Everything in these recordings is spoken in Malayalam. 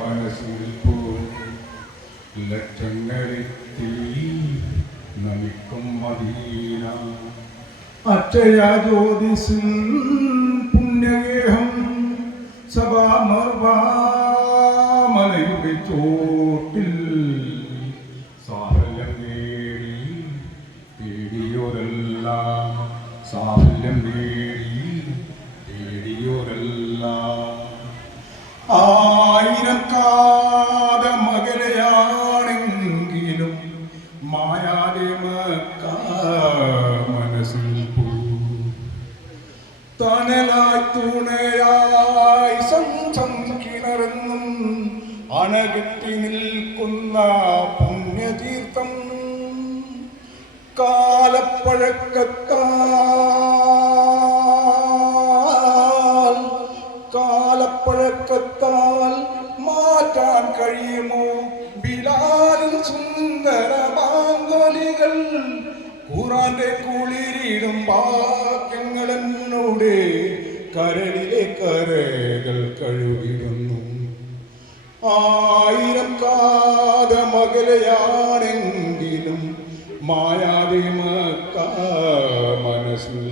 മനസ്സിൽ ലക്ഷങ്ങളെത്തി നമിക്കും മദീന അക്ഷയ ജ്യോതിസിൽ പുണ്യഗേഹം സഭാമർവാമലയുടെ ചോട്ടിൽ സാഫല്യം നേടി തേടിയോരെല്ലാം സാഫല്യം നേടി തേടിയോരെല്ലാം ആയിരക്കാത മകലയാണെങ്കിലും മായാതെ മനസ്സിൽ തണലായി തുണയായി കിണറെന്നും അണകെട്ടി നിൽക്കുന്ന പുണ്യതീർത്ഥം കാലപ്പഴക്കത്താൽ മാറ്റാൻ കഴിയുമോ ബിലാലിൻ സുന്ദര ബാങ്കൊലികൾ ഖുർആന്റെ കുളിരിടും വാക്യങ്ങൾ എന്നോട് കരളിലെ കരകൾ കഴുകിടുന്നു ആയിരം കാതമകലയാണെങ്കിലും മായാതെ മനസ്സിൽ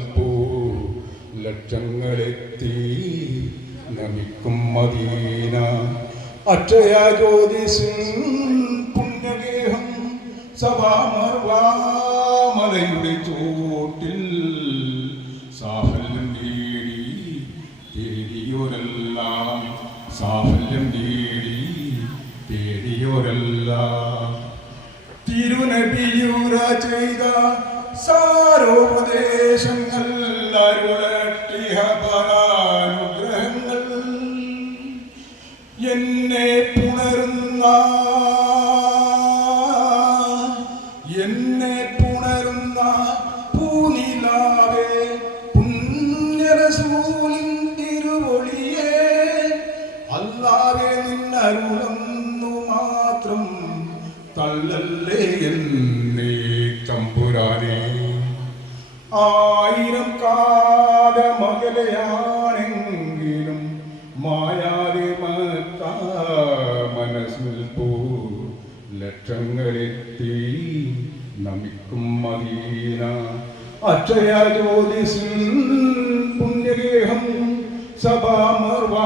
ലക്ഷങ്ങളെത്തി നമിക്കും മദീന അക്ഷയ ജ്യോതിസിൻ പുണ്യഗേഹം സഭാമർവാമലയുടെ ചോട്ടിൽ സാഫല്യം നേടി തേടിയോരെല്ലാം സാഫല്യം നേടി തേടിയോരെല്ലാം തിരുനബിയൂര ചെയ്ത സാരോപദേശങ്ങൾ അരുളട്ടിഹപരാനുഗ്രഹങ്ങൾ എന്നെ പുണരുന്ന പൂനിലാവേ പുണ്യറസൂലിൻ തിരുവൊളിയേ അല്ലാഹുവേ നിന്നരുളൊന്നു മാത്രം തള്ളല്ലേ എന്നേ തമ്പുരാനേ ആയിരം കാലമകലയാണെങ്കിലും മായാതെ മനസ്സിൽ ലക്ഷങ്ങളെത്തി നമിക്കും മദീന അക്ഷയ ജ്യോതിസിൻ പുണ്യഗേഹം സഭാമർവാമലയുടെ